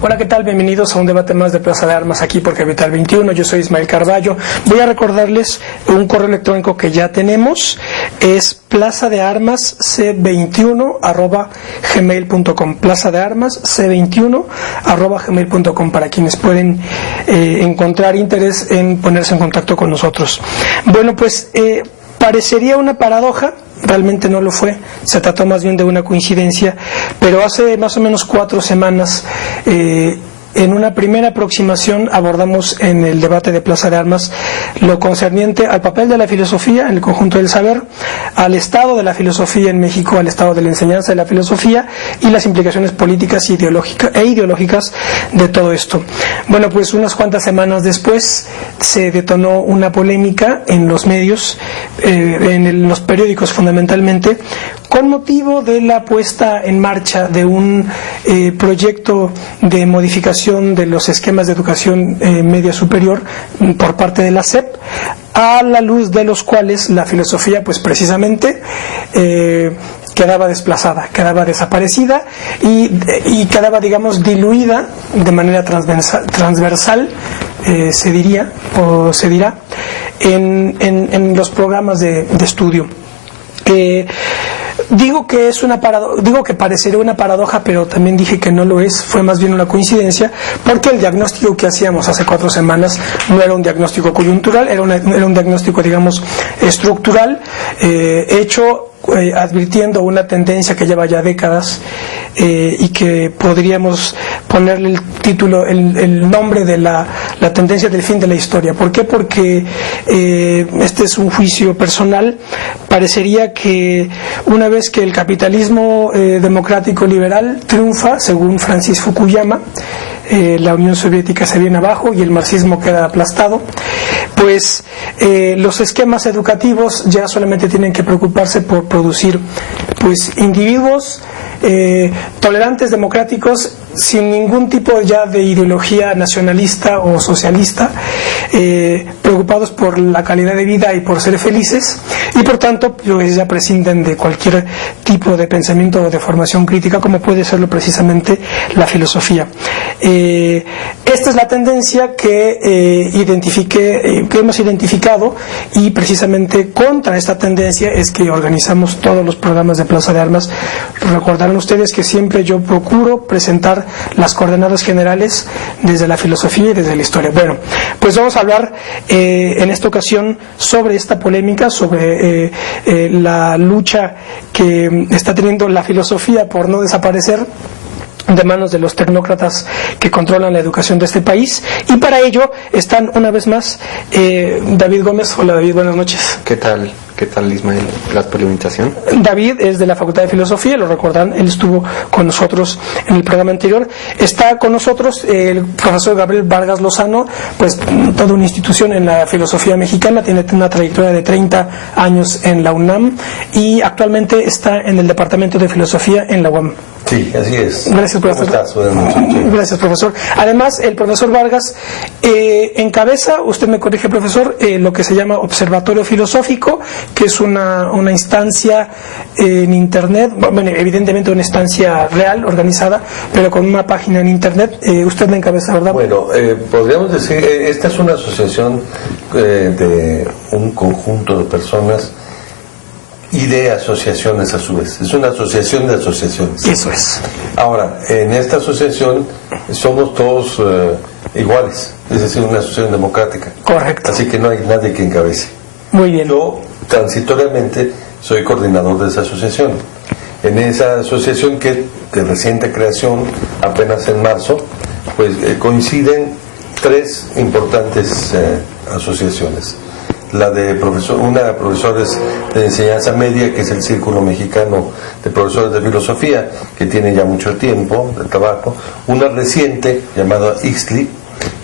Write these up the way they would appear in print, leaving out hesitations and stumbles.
Hola, ¿qué tal? Bienvenidos a un debate más de Plaza de Armas aquí por Capital 21. Yo soy Ismael Carballo. Voy a recordarles un correo electrónico que ya tenemos. Es plazadearmasc21@gmail.com. plazadearmasc21@gmail.com para quienes pueden encontrar interés en ponerse en contacto con nosotros. Bueno, pues parecería una paradoja. Realmente no lo fue, se trató más bien de una coincidencia, pero hace más o menos 4 semanas, en una primera aproximación abordamos en el debate de Plaza de Armas lo concerniente al papel de la filosofía en el conjunto del saber, al estado de la filosofía en México, al estado de la enseñanza de la filosofía y las implicaciones políticas e ideológicas de todo esto. Bueno, pues unas cuantas semanas después se detonó una polémica en los medios, en los periódicos fundamentalmente, con motivo de la puesta en marcha de un proyecto de modificación de los esquemas de educación media superior por parte de la SEP, a la luz de los cuales la filosofía, pues precisamente, quedaba desplazada, quedaba desaparecida y quedaba, digamos, diluida de manera transversal, se diría o se dirá, en los programas de estudio. Digo que parecería una paradoja, pero también dije que no lo es, fue más bien una coincidencia, porque el diagnóstico que hacíamos hace 4 semanas no era un diagnóstico coyuntural, era un diagnóstico, digamos, estructural, hecho advirtiendo una tendencia que lleva ya décadas y que podríamos ponerle el título, el nombre de la tendencia del fin de la historia. ¿Por qué? Porque este es un juicio personal. Parecería que una vez que el capitalismo democrático liberal triunfa, según Francis Fukuyama, la Unión Soviética se viene abajo y el marxismo queda aplastado, pues los esquemas educativos ya solamente tienen que preocuparse por producir pues individuos tolerantes, democráticos, sin ningún tipo ya de ideología nacionalista o socialista, preocupados por la calidad de vida y por ser felices, y por tanto pues ya prescinden de cualquier tipo de pensamiento o de formación crítica, como puede serlo precisamente la filosofía. Esta es la tendencia que hemos identificado, y precisamente contra esta tendencia es que organizamos todos los programas de Plaza de Armas. Recordarán ustedes que siempre yo procuro presentar las coordenadas generales desde la filosofía y desde la historia. Bueno, pues vamos a hablar en esta ocasión sobre esta polémica, sobre la lucha que está teniendo la filosofía por no desaparecer de manos de los tecnócratas que controlan la educación de este país, y para ello están una vez más David Gómez. Hola David, buenas noches. ¿Qué tal Ismael? Gracias por la invitación. David es de la Facultad de Filosofía, lo recordarán, él estuvo con nosotros en el programa anterior. Está con nosotros el profesor Gabriel Vargas Lozano, pues toda una institución en la filosofía mexicana, tiene una trayectoria de 30 años en la UNAM y actualmente está en el Departamento de Filosofía en la UAM. Sí, así es. Gracias, profesor. ¿Cómo estás? Buenas noches. Gracias, profesor. Además, el profesor Vargas encabeza, usted me corrige, profesor, lo que se llama Observatorio Filosófico, que es una instancia en Internet, bueno, evidentemente una instancia real, organizada, pero con una página en Internet. Usted la encabeza, ¿verdad? Bueno, podríamos decir, esta es una asociación de un conjunto de personas y de asociaciones a su vez. Es una asociación de asociaciones. Eso es. Ahora, en esta asociación somos todos iguales, es decir, una asociación democrática. Correcto. Así que no hay nadie que encabece. Muy bien. Yo, transitoriamente, soy coordinador de esa asociación. En esa asociación, que de reciente creación, apenas en marzo, pues coinciden 3 importantes asociaciones. La de una profesores de enseñanza media, que es el Círculo Mexicano de Profesores de Filosofía, que tiene ya mucho tiempo de trabajo, una reciente llamada IXLI,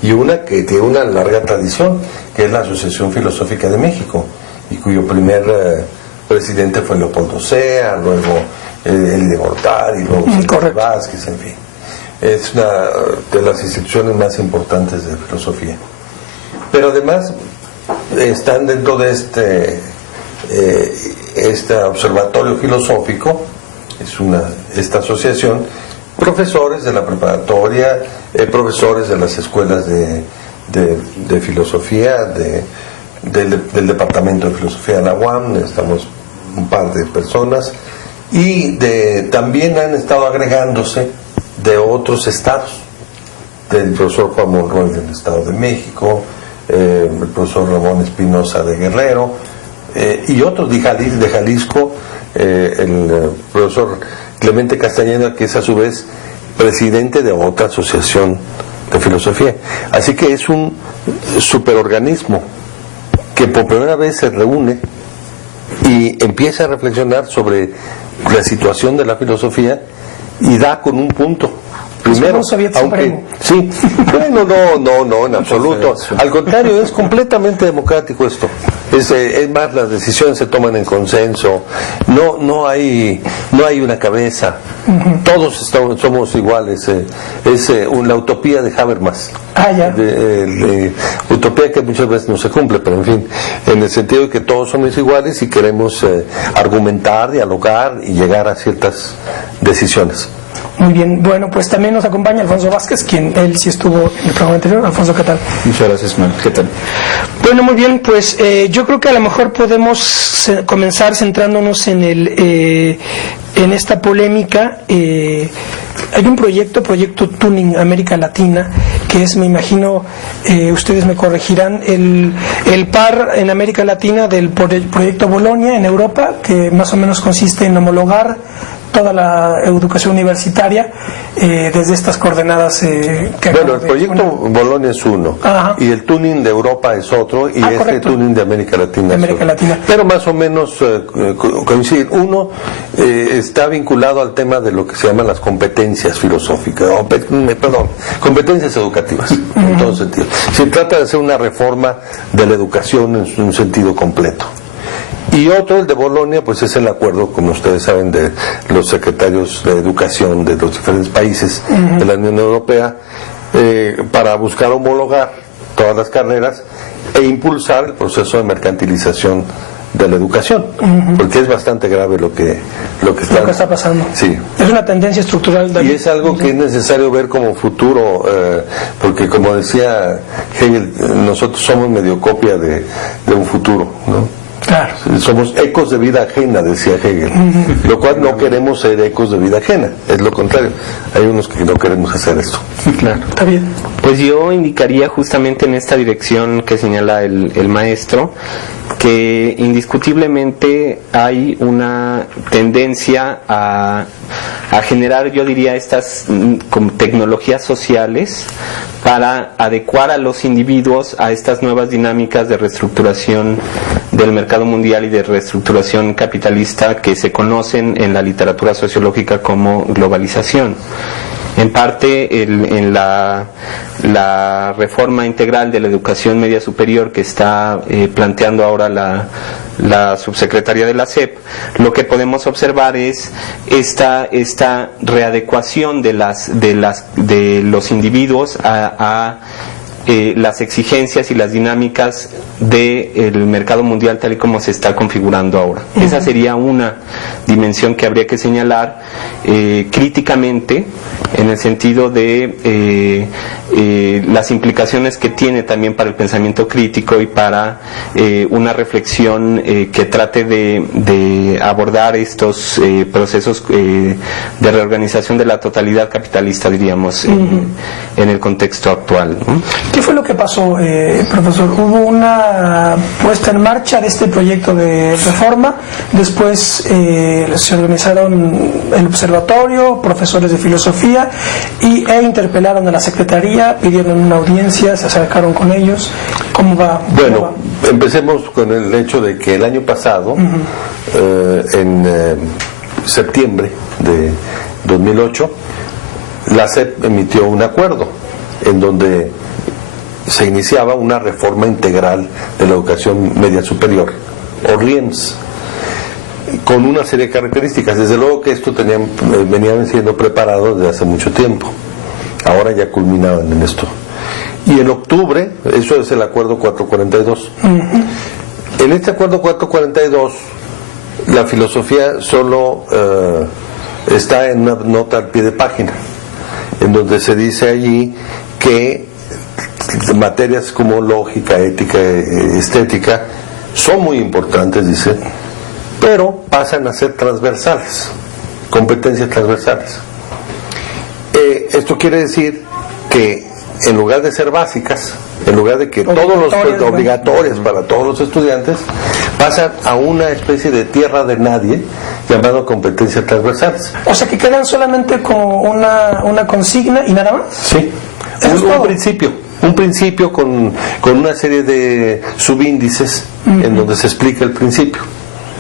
y una que tiene una larga tradición, que es la Asociación Filosófica de México, y cuyo primer presidente fue Leopoldo Sea, luego Eli de Gortari, luego Vázquez, en fin. Es una de las instituciones más importantes de filosofía. Pero además están dentro de este observatorio filosófico, esta asociación, profesores de la preparatoria, profesores de las escuelas de filosofía, del departamento de filosofía de la UAM, estamos un par de personas, y también han estado agregándose de otros estados, del profesor Juan Monroy del Estado de México, el profesor Ramón Espinosa de Guerrero, y otros de Jalisco, el profesor Clemente Castañeda, que es a su vez presidente de otra asociación de filosofía. Así que es un superorganismo que por primera vez se reúne y empieza a reflexionar sobre la situación de la filosofía y da con un punto. Primero, aunque sí, bueno, no, en absoluto. Al contrario, es completamente democrático esto. Es más, las decisiones se toman en consenso. No hay una cabeza. Todos somos iguales. Es la utopía de Habermas. Utopía que muchas veces no se cumple, pero en fin, en el sentido de que todos somos iguales y queremos argumentar, dialogar y llegar a ciertas decisiones. Muy bien, bueno, pues también nos acompaña Alfonso Vázquez, él sí estuvo en el programa anterior. Alfonso, ¿qué tal? Muchas gracias, Manuel. ¿Qué tal? Bueno, muy bien, pues yo creo que a lo mejor podemos comenzar centrándonos en esta polémica. Hay un proyecto Tuning América Latina, que es, me imagino, ustedes me corregirán, el par en América Latina del proyecto Bolonia en Europa, que más o menos consiste en homologar toda la educación universitaria desde estas coordenadas bueno, el proyecto Bolonia es uno. Ajá. Y el Tuning de Europa es otro, y este Tuning de América Latina pero más o menos coincide. Uno está vinculado al tema de lo que se llaman las competencias filosóficas, competencias educativas, en todo sentido. Se trata de hacer una reforma de la educación en un sentido completo. Y otro, el de Bolonia, pues es el acuerdo, como ustedes saben, de los secretarios de educación de los diferentes países de la Unión Europea, para buscar homologar todas las carreras e impulsar el proceso de mercantilización de la educación, porque es bastante grave lo que está pasando. Sí. Es una tendencia estructural. Y es algo que es necesario ver como futuro, porque como decía Hegel, nosotros somos medio copia de un futuro, ¿no? Claro. Somos ecos de vida ajena, decía Hegel, lo cual no queremos ser ecos de vida ajena, es lo contrario. Hay unos que no queremos hacer esto. Claro, está bien. Pues yo indicaría justamente en esta dirección que señala el maestro, que indiscutiblemente hay una tendencia a generar, yo diría, estas tecnologías sociales para adecuar a los individuos a estas nuevas dinámicas de reestructuración del mercado mundial y de reestructuración capitalista que se conocen en la literatura sociológica como globalización. En parte, en la reforma integral de la educación media superior que está planteando ahora la subsecretaría de la SEP, lo que podemos observar es esta readecuación de los individuos a las exigencias y las dinámicas del mercado mundial tal y como se está configurando ahora. Esa sería una dimensión que habría que señalar críticamente, en el sentido de las implicaciones que tiene también para el pensamiento crítico y para una reflexión que trate de abordar estos procesos de reorganización de la totalidad capitalista, diríamos, en el contexto actual, ¿no? ¿Qué fue lo que pasó, profesor? Hubo una puesta en marcha de este proyecto de reforma, después se organizaron el observatorio, profesores de filosofía, e interpelaron a la Secretaría, pidieron una audiencia, se acercaron con ellos. ¿Cómo va? Bueno, empecemos con el hecho de que el año pasado, en septiembre de 2008, la SEP emitió un acuerdo en donde se iniciaba una reforma integral de la educación media superior, o RIEMS, con una serie de características. Desde luego que esto venían siendo preparados desde hace mucho tiempo, ahora ya culminaban en esto. Y en octubre, eso es el acuerdo 442. En este acuerdo 442, la filosofía solo está en una nota al pie de página. donde se dice allí que materias como lógica, ética, estética son muy importantes, dice, pero pasan a ser transversales, competencias transversales. Esto quiere decir que en lugar de ser básicas, en lugar de que todos los obligatorias para todos los estudiantes, pasan a una especie de tierra de nadie llamado competencias transversales. O sea, que quedan solamente como una consigna y nada más. Sí, un principio con una serie de subíndices en donde se explica el principio.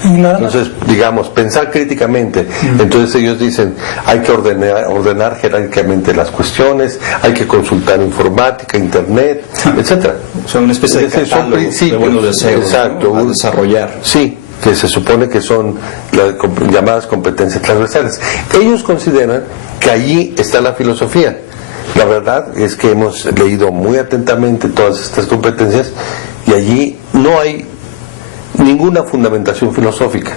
Entonces, digamos, pensar críticamente. Entonces ellos dicen, hay que ordenar jerárquicamente las cuestiones, hay que consultar informática, internet, etcétera. Son una especie de catálogo de buenos deseos, exacto, ¿no? A desarrollar. Sí, que se supone que son las llamadas competencias transversales. Ellos consideran que allí está la filosofía. La verdad es que hemos leído muy atentamente todas estas competencias y allí no hay ninguna fundamentación filosófica,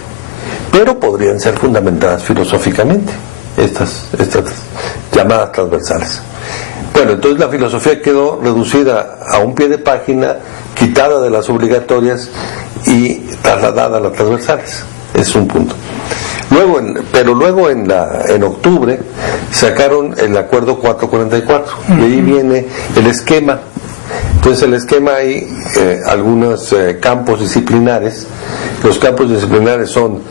pero podrían ser fundamentadas filosóficamente estas llamadas transversales. Bueno, entonces la filosofía quedó reducida a un pie de página, quitada de las obligatorias y trasladada a las transversales. Es un punto. Luego en octubre sacaron el acuerdo 444 y ahí viene el esquema. Entonces el esquema hay algunos campos disciplinares. Los campos disciplinares son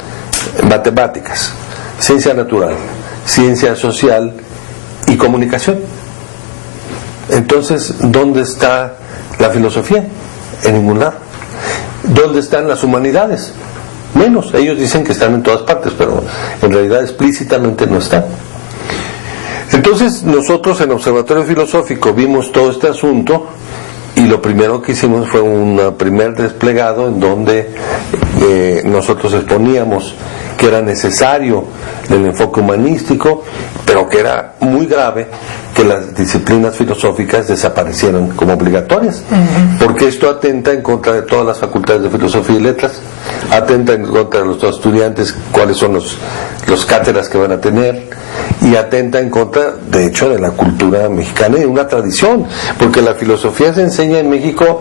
matemáticas, ciencia natural, ciencia social y comunicación. Entonces, ¿dónde está la filosofía? En ningún lado. ¿Dónde están las humanidades? Menos. Ellos dicen que están en todas partes, pero en realidad explícitamente no están. Entonces nosotros en Observatorio Filosófico vimos todo este asunto y lo primero que hicimos fue un primer desplegado en donde nosotros exponíamos que era necesario el enfoque humanístico, pero que era muy grave que las disciplinas filosóficas desaparecieran como obligatorias, porque esto atenta en contra de todas las facultades de filosofía y letras, atenta en contra de los estudiantes, cuáles son los cátedras que van a tener, y atenta en contra, de hecho, de la cultura mexicana y de una tradición, porque la filosofía se enseña en México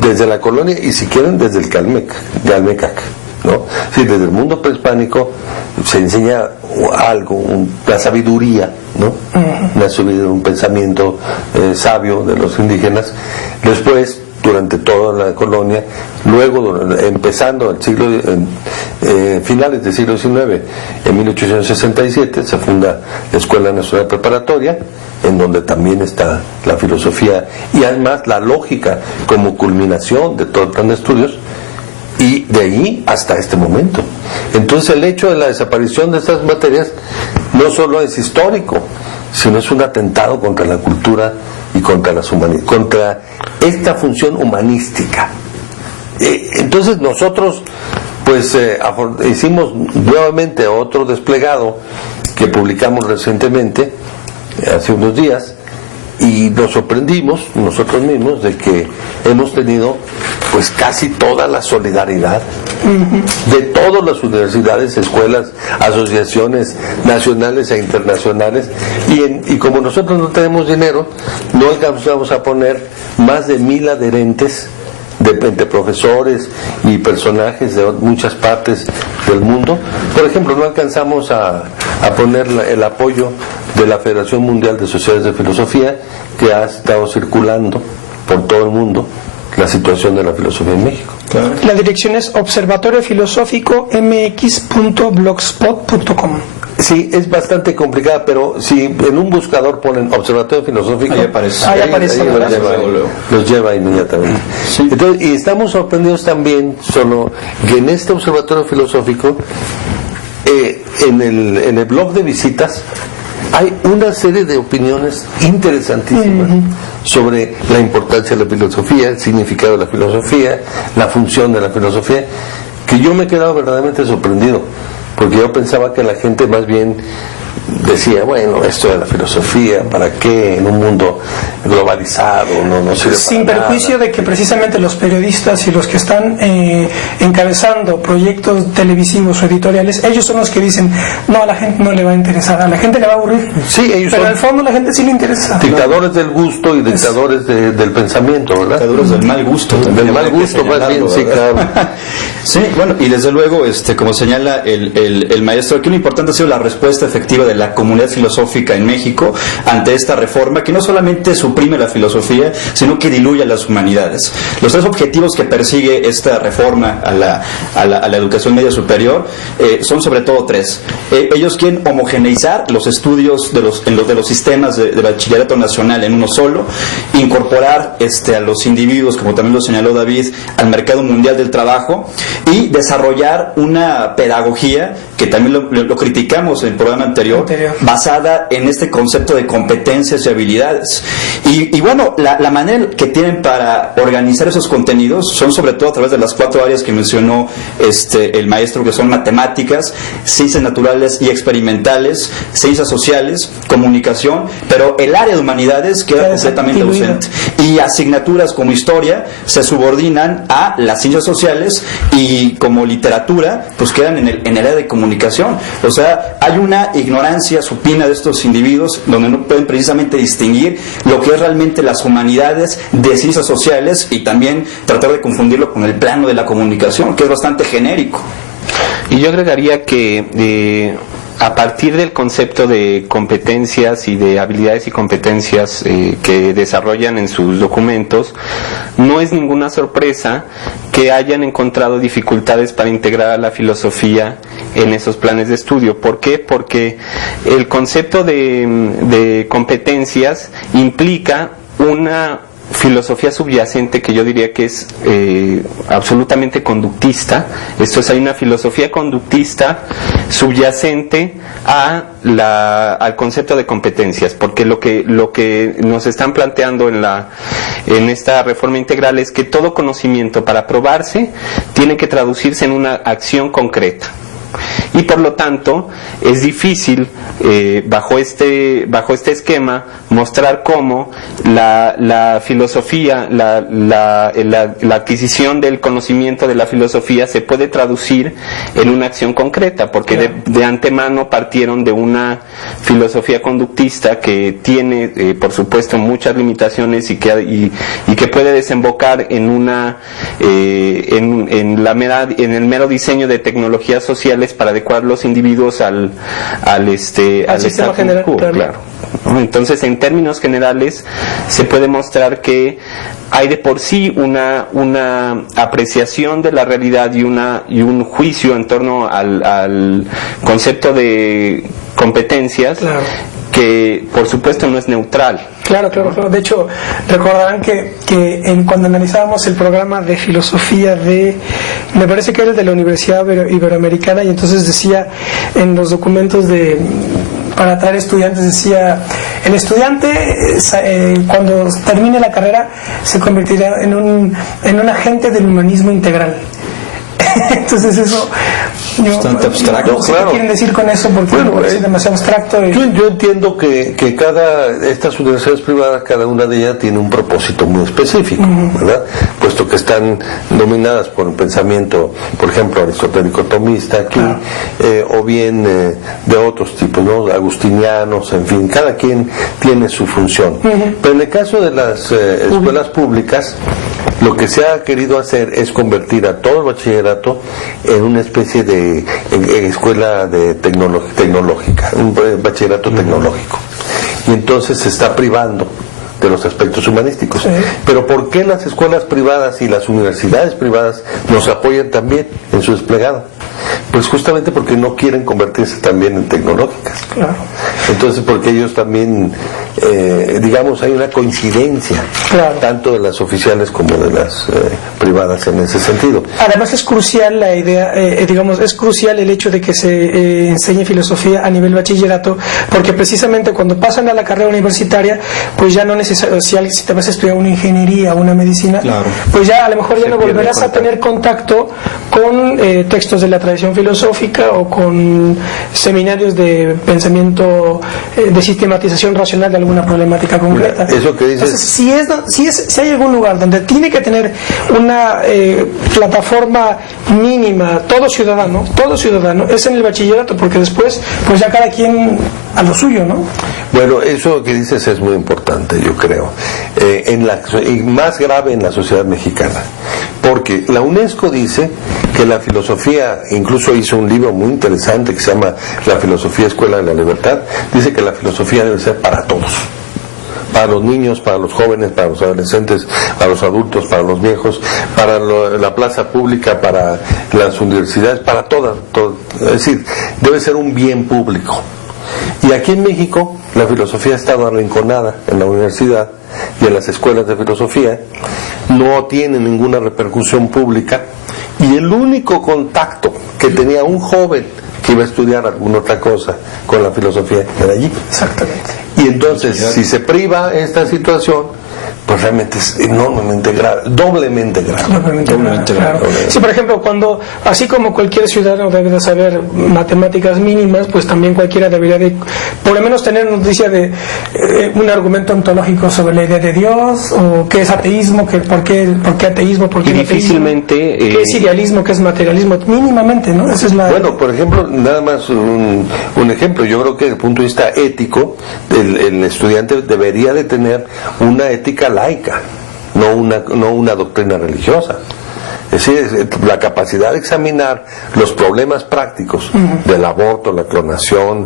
desde la colonia y si quieren desde el Calmecac, ¿no? Sí, desde el mundo prehispánico se enseña algo, la sabiduría, ¿no? Un pensamiento sabio de los indígenas. Después, durante toda la colonia, luego empezando el siglo finales del siglo XIX, en 1867 se funda la Escuela Nacional Preparatoria, en donde también está la filosofía y además la lógica como culminación de todo el plan de estudios, y de ahí hasta este momento. Entonces el hecho de la desaparición de estas materias no solo es histórico, sino es un atentado contra la cultura y contra esta función humanística. Entonces nosotros pues hicimos nuevamente otro desplegado que publicamos recientemente, hace unos días, y nos sorprendimos nosotros mismos de que hemos tenido pues casi toda la solidaridad de todas las universidades, escuelas, asociaciones nacionales e internacionales, y como nosotros no tenemos dinero, no alcanzamos a poner más de 1000 adherentes de profesores y personajes de muchas partes del mundo. Por ejemplo, no alcanzamos a poner el apoyo de la Federación Mundial de Sociedades de Filosofía, que ha estado circulando por todo el mundo la situación de la filosofía en México. Claro. La dirección es observatoriofilosófico.mx.blogspot.com. Sí, es bastante complicada, pero si en un buscador ponen Observatorio Filosófico, ahí aparece. Los lleva inmediatamente. Sí. Entonces, y estamos sorprendidos también solo que en este Observatorio Filosófico, en el blog de visitas, hay una serie de opiniones interesantísimas sobre la importancia de la filosofía, el significado de la filosofía, la función de la filosofía, que yo me he quedado verdaderamente sorprendido, porque yo pensaba que la gente más bien decía, bueno, esto de la filosofía, ¿para qué en un mundo globalizado? No sirve sin para perjuicio nada. de que precisamente los periodistas y los que están encabezando proyectos televisivos o editoriales, ellos son los que dicen, no, a la gente no le va a interesar, a la gente le va a aburrir. Sí, ellos pero son al fondo a la gente sí le interesa. dictadores del gusto y dictadores del pensamiento, ¿verdad? Dictadores del mal gusto. Del mal gusto, más bien, sí, claro. Sí, bueno, y desde luego, como señala el maestro, aquí lo importante ha sido la respuesta efectiva de la comunidad filosófica en México ante esta reforma que no solamente suprime la filosofía, sino que diluye a las humanidades. Los tres objetivos que persigue esta reforma a la educación media superior son sobre todo tres. Ellos quieren homogeneizar los estudios de los sistemas de bachillerato nacional en uno solo, incorporar a los individuos, como también lo señaló David, al mercado mundial del trabajo y desarrollar una pedagogía que también lo criticamos en el programa anterior, basada en este concepto de competencias y habilidades. Y bueno, la manera que tienen para organizar esos contenidos son sobre todo a través de las 4 áreas que mencionó el maestro, que son matemáticas, ciencias naturales y experimentales, ciencias sociales, comunicación, pero el área de humanidades queda completamente ausente. Y asignaturas como historia se subordinan a las ciencias sociales y como literatura pues quedan en el área de comunicación. O sea, hay una ignorancia supina de estos individuos donde no pueden precisamente distinguir lo que es realmente las humanidades de ciencias sociales y también tratar de confundirlo con el plano de la comunicación, que es bastante genérico. Y yo agregaría que a partir del concepto de competencias y de habilidades y competencias que desarrollan en sus documentos, no es ninguna sorpresa que hayan encontrado dificultades para integrar a la filosofía en esos planes de estudio. ¿Por qué? Porque el concepto de competencias implica una filosofía subyacente que yo diría que es absolutamente conductista. Esto es, hay una filosofía conductista subyacente al concepto de competencias, porque lo que nos están planteando en esta reforma integral es que todo conocimiento, para probarse, tiene que traducirse en una acción concreta. Y por lo tanto es difícil bajo este esquema mostrar cómo la filosofía, la adquisición del conocimiento de la filosofía se puede traducir en una acción concreta, porque de antemano partieron de una filosofía conductista que tiene por supuesto muchas limitaciones y que puede desembocar en el mero diseño de tecnologías sociales para adecuar los individuos al sistema general, claro. Entonces, en términos generales, se puede mostrar que hay de por sí una apreciación de la realidad y un juicio en torno al concepto de competencias, claro, que por supuesto no es neutral. Claro. De hecho, recordarán que cuando analizábamos el programa de filosofía me parece que era el de la Universidad Iberoamericana, y entonces decía en los documentos para atraer estudiantes, decía, el estudiante cuando termine la carrera se convertirá en un agente del humanismo integral. Entonces eso bastante abstracto. No sé qué quieren decir con eso, porque es demasiado abstracto. Yo entiendo que estas universidades privadas, cada una de ellas tiene un propósito muy específico, ¿verdad? Puesto que están dominadas por un pensamiento, por ejemplo, aristotélico tomista aquí, o bien de otros tipos, ¿no? Agustinianos, en fin, cada quien tiene su función. Pero en el caso de las escuelas públicas, lo que se ha querido hacer es convertir a todo el bachillerato en una especie de escuela de tecnológica, un bachillerato tecnológico. Y entonces se está privando de los aspectos humanísticos. Pero ¿por qué las escuelas privadas y las universidades privadas nos apoyan también en su desplegado? Pues justamente porque no quieren convertirse también en tecnológicas. Claro. Entonces, porque ellos también digamos, hay una coincidencia, Claro. tanto de las oficiales como de las privadas en ese sentido. Además es crucial la idea, es crucial el hecho de que se enseñe filosofía a nivel bachillerato, porque precisamente cuando pasan a la carrera universitaria, pues ya no necesariamente, si te vas a estudiar una ingeniería o una medicina, Claro. pues ya a lo mejor ya Se no pierde volverás a contacto. tener contacto con textos de la tradición filosófica o con seminarios de pensamiento, de sistematización racional de alguna problemática concreta. Mira, eso que dices- Entonces, si hay algún lugar donde tiene que tener una plataforma mínima, todo ciudadano, es en el bachillerato, porque después, pues ya cada quien a lo suyo, ¿no? Bueno, eso que dices es muy importante, yo creo, y más grave en la sociedad mexicana, porque la UNESCO dice que la filosofía, incluso hizo un libro muy interesante que se llama La filosofía Escuela de la Libertad, dice que la filosofía debe ser para todos, para los niños, para los jóvenes, para los adolescentes, para los adultos, para los viejos, para la plaza pública, para las universidades, para todas, es decir, debe ser un bien público. Y aquí en México la filosofía ha estado arrinconada en la universidad y en las escuelas de filosofía, no tiene ninguna repercusión pública, y el único contacto que tenía un joven que iba a estudiar alguna otra cosa con la filosofía era allí. Exactamente. Y entonces, si se priva esta situación, pues realmente es enormemente grave, doblemente grave. Doblemente grave, claro. Sí, por ejemplo, así como cualquier ciudadano debe de saber matemáticas mínimas, pues también cualquiera debería de, por lo menos, tener noticia de un argumento ontológico sobre la idea de Dios, o qué es ateísmo, por qué ateísmo, por qué Y no ateísmo, difícilmente, qué es idealismo, qué es materialismo, mínimamente, ¿no? Esa es la... Bueno, por ejemplo, nada más un ejemplo, yo creo que desde el punto de vista ético, el estudiante debería de tener una ética laica, no una doctrina religiosa. Es decir, la capacidad de examinar los problemas prácticos del aborto, la clonación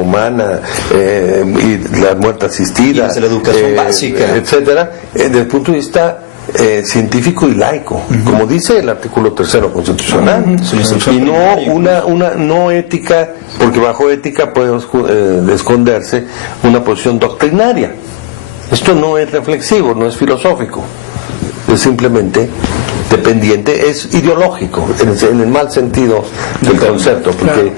humana, y la muerte asistida, Y desde la educación básica, etcétera, desde el punto de vista científico y laico, como dice el artículo 3º constitucional, y no una no ética, porque bajo ética puede esconderse una posición doctrinaria. Esto no es reflexivo, no es filosófico, es simplemente dependiente, es ideológico, en el mal sentido del concepto, porque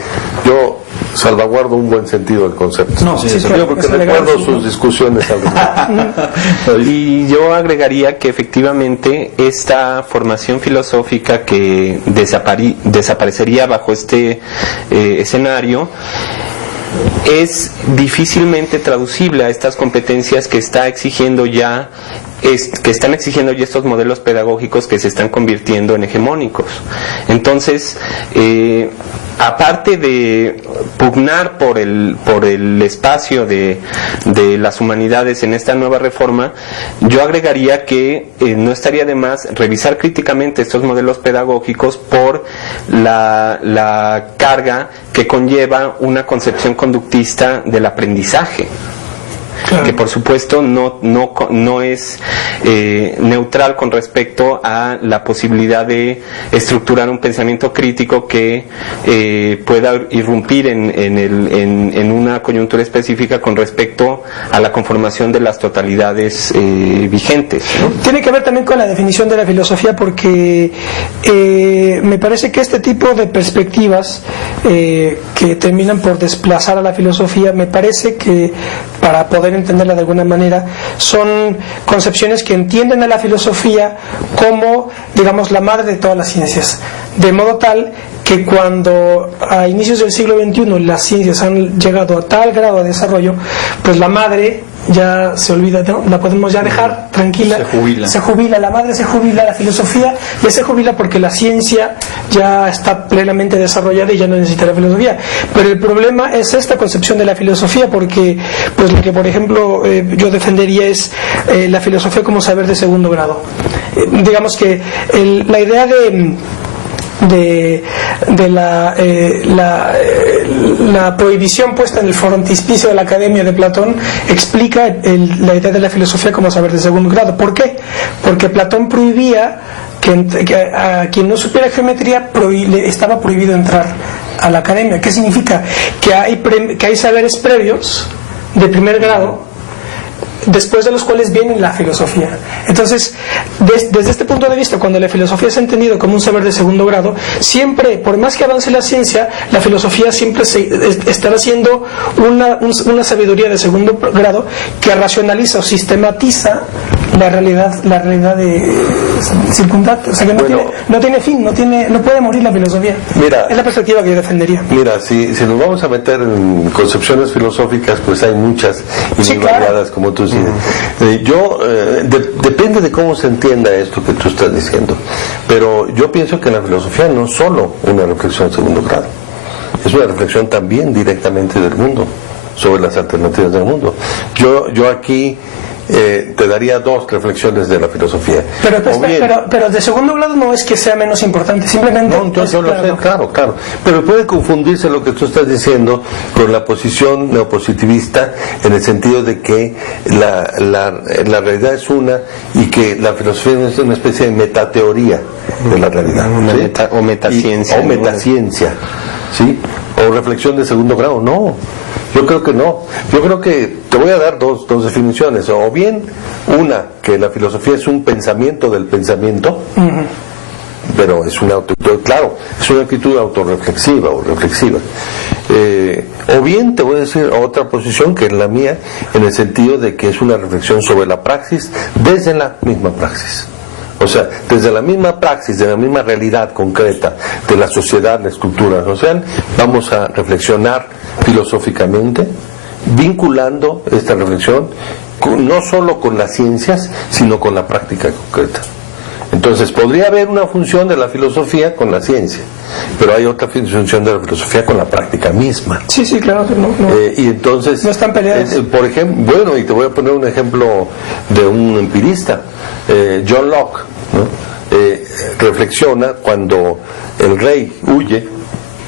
yo salvaguardo un buen sentido del concepto. No, sí, claro, porque es recuerdo elegante, sus discusiones al respecto. Y yo agregaría que efectivamente esta formación filosófica que desaparecería bajo este escenario es difícilmente traducible a estas competencias que están exigiendo ya estos modelos pedagógicos que se están convirtiendo en hegemónicos. Entonces, aparte de pugnar por el espacio de las humanidades en esta nueva reforma, yo agregaría que no estaría de más revisar críticamente estos modelos pedagógicos por la carga que conlleva una concepción conductista del aprendizaje. Claro. Que por supuesto no es neutral con respecto a la posibilidad de estructurar un pensamiento crítico que pueda irrumpir en una coyuntura específica con respecto a la conformación de las totalidades vigentes, ¿no? Tiene que ver también con la definición de la filosofía, porque me parece que este tipo de perspectivas que terminan por desplazar a la filosofía, me parece que para poder entenderla de alguna manera, son concepciones que entienden a la filosofía como, digamos, la madre de todas las ciencias, de modo tal que cuando a inicios del siglo XXI las ciencias han llegado a tal grado de desarrollo, pues la madre ya se olvida, ¿no? La podemos ya dejar tranquila, se jubila, la madre se jubila, la filosofía ya se jubila porque la ciencia ya está plenamente desarrollada y ya no necesita la filosofía. Pero el problema es esta concepción de la filosofía, porque pues lo que por ejemplo yo defendería es la filosofía como saber de segundo grado. Digamos que la idea de la prohibición puesta en el frontispicio de la Academia de Platón explica la idea de la filosofía como saber de segundo grado. ¿Por qué? Porque Platón prohibía que a quien no supiera geometría estaba prohibido entrar a la Academia. ¿Qué significa? Que hay saberes previos, de primer grado, después de los cuales viene la filosofía. Entonces, desde este punto de vista, cuando la filosofía se ha entendido como un saber de segundo grado, siempre, por más que avance la ciencia, la filosofía siempre estará siendo una sabiduría de segundo grado que racionaliza o sistematiza la realidad circundante. O sea, que no tiene fin, no puede morir la filosofía. Mira, es la perspectiva que yo defendería. Mira, si nos vamos a meter en concepciones filosóficas, pues hay muchas y muy variadas, como tú dices. Depende de cómo se entienda esto que tú estás diciendo, pero yo pienso que la filosofía no es solo una reflexión de segundo grado, es una reflexión también directamente del mundo, sobre las alternativas del mundo. Yo aquí te daría dos reflexiones de la filosofía. Pero de segundo grado no es que sea menos importante, simplemente... No, yo lo sé, claro. Pero puede confundirse lo que tú estás diciendo con la posición neopositivista, en el sentido de que la realidad es una y que la filosofía es una especie de metateoría de la realidad. O metaciencia. O metaciencia, ¿sí? O reflexión de segundo grado, no. Yo creo que no. Yo creo que te voy a dar dos definiciones. O bien, una, que la filosofía es un pensamiento del pensamiento, pero es una actitud autorreflexiva o reflexiva. O bien te voy a decir otra posición, que es la mía, en el sentido de que es una reflexión sobre la praxis desde la misma praxis. O sea, desde la misma praxis, de la misma realidad concreta de la sociedad, la estructura social, vamos a reflexionar filosóficamente, vinculando esta reflexión no solo con las ciencias, sino con la práctica concreta. Entonces, podría haber una función de la filosofía con la ciencia, pero hay otra función de la filosofía con la práctica misma. Sí, claro. Y entonces, no están peleadas. Por ejemplo, y te voy a poner un ejemplo de un empirista, John Locke, ¿no? Reflexiona cuando el rey huye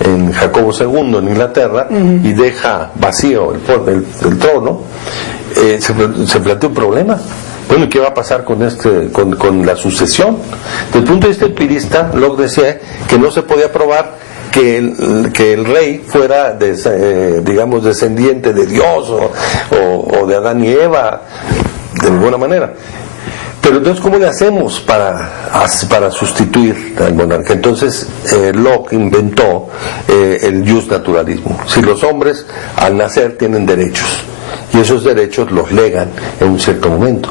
en Jacobo II en Inglaterra y deja vacío el trono. Se plantea un problema. Bueno, ¿y qué va a pasar con la sucesión? Desde el punto de vista empirista, Locke decía que no se podía probar que el rey fuera digamos descendiente de Dios o de Adán y Eva, de alguna manera. Pero entonces, ¿cómo le hacemos para sustituir al monarca? Entonces, Locke inventó el justnaturalismo. Si los hombres al nacer tienen derechos, y esos derechos los legan en un cierto momento.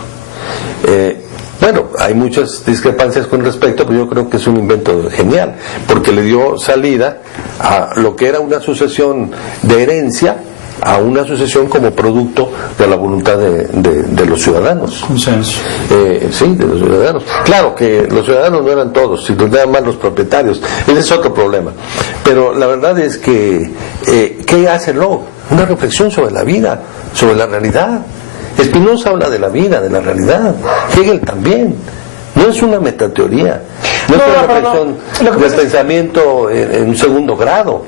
Bueno, hay muchas discrepancias con respecto, pero yo creo que es un invento genial, porque le dio salida a lo que era una sucesión de herencia, a una sucesión como producto de la voluntad de los ciudadanos. Consenso. Sí, de los ciudadanos. Claro que los ciudadanos no eran todos, sino nada más los propietarios. Ese es otro problema. Pero la verdad es que, ¿qué hace Locke? Una reflexión sobre la vida, sobre la realidad. Spinoza habla de la vida, de la realidad. Hegel también. No es una metateoría. No es una reflexión del pensamiento en un segundo grado.